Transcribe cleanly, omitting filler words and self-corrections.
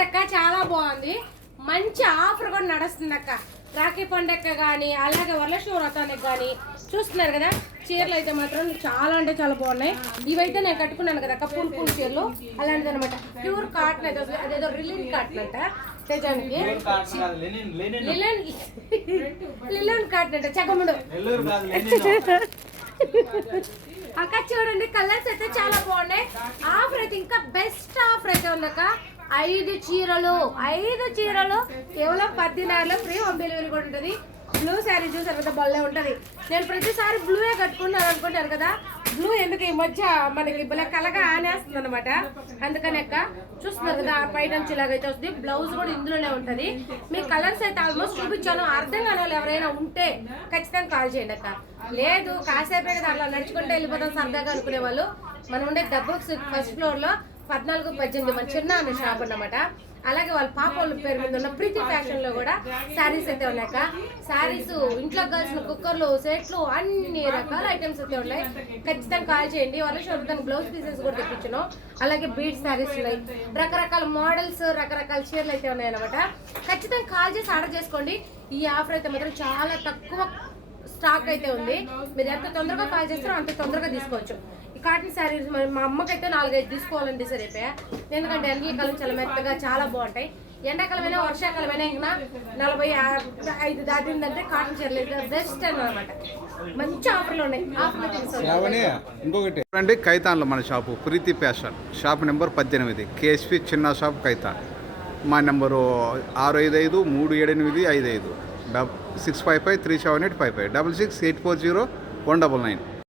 అక్క చాలా బాగుంది, మంచి ఆఫర్ కూడా నడుస్తుంది అక్క. రాఖీ పండగ కానీ అలాగే వరలక్ష్మి వ్రతానికి కానీ చూస్తున్నారు కదా. చీరలు అయితే మాత్రం చాలా అంటే చాలా బాగున్నాయి. ఇవైతే నేను కట్టుకున్నాను కదా అక్క, పూల చీరలు అలాంటిది అనమాట. ప్యూర్ కాటన్ అయితే వస్తుంది, అదేదో రిలిన్ కాటన్ అంట తేజానికి. లిలన్ కాటన్ అంట చక్కముడు అక్క. చూడండి కలర్స్ అయితే చాలా బాగున్నాయి. ఆఫర్ అయితే ఇంకా బెస్ట్ ఆఫర్ అయితే ఉంది అక్క. 5 చీరలు కేవలం 14,000 ఫ్రీ హోమ్ డెలివరీ కూడా ఉంటుంది. బ్లూ శారీ చూసారు కదా, బల్లే ఉంటుంది. నేను ప్రతిసారి బ్లూయే కట్టుకుంటాను అనుకుంటాను కదా, బ్లూ ఎందుకు ఈ మధ్య మనకి భలే కలగా ఆనేస్తుంది అనమాట. అందుకని అక్క చూస్తున్నారు కదా, పై నుంచి ఇలాగైతే వస్తుంది. బ్లౌజ్ కూడా ఇందులోనే ఉంటుంది. మీ కలర్స్ అయితే ఆల్మోస్ట్ చూపించాను. అర్థం కాని వాళ్ళు ఎవరైనా ఉంటే ఖచ్చితంగా కాల్ చేయండి అక్క. లేదు కాసేపే కదా అలా నడుచుకుంటే వెళ్ళిపోతాం సరదాగా అనుకునే వాళ్ళు, మనం ఉండే డబ్బులు ఫస్ట్ ఫ్లోర్ లో 14-18 మన చిన్న అనే షాప్ అన్నమాట. అలాగే వాళ్ళ పాప వాళ్ళ పేరు మీద ఉన్న ప్రీతి ఫ్యాషన్ లో కూడా శారీస్ అయితే ఉన్నాయక. శారీస్ ఇంట్లో కావాల్సిన కుక్కర్లు, సెట్లు, అన్ని రకాల ఐటమ్స్ అయితే ఉన్నాయి. ఖచ్చితంగా కాల్ చేయండి. వాళ్ళ షాప్ దానికి బ్లౌజ్ పీసెస్ కూడా తెప్పించాను. అలాగే బీడ్ శారీస్ ఉన్నాయి, రకరకాల మోడల్స్, రకరకాల చీరలు అయితే ఉన్నాయి అనమాట. ఖచ్చితంగా కాల్ చేసి ఆర్డర్ చేసుకోండి. ఈ ఆఫర్ అయితే మాత్రం చాలా తక్కువ స్టాక్ అయితే ఉంది. మీరు ఎంత తొందరగా కాల్ చేస్తారో అంత తొందరగా తీసుకోవచ్చు. ఈ కాటన్ శారీస్ మరి మా అమ్మకైతే 4-5 తీసుకోవాలని డిసైడ్ అయిపోయా. ఎందుకంటే ఎండాకాలం చాలా మెత్తగా చాలా బాగుంటాయి. ఎండాకాలమైనా వర్షాకాలమైనా ఇంకా 45 దాటిందంటే కాటన్ చీరలు బెస్ట్ అనమాట. మంచి ఆఫర్లు ఉన్నాయి. ఇంకొకటి అండి, కైతాన్లో మన షాపు ప్రీతి ఫ్యాషన్, షాప్ నెంబర్ 18, కేఎస్పి చిన్న షాప్ కైతాన్. మా నెంబరు 655-378-55 655-378-55 66-840-199.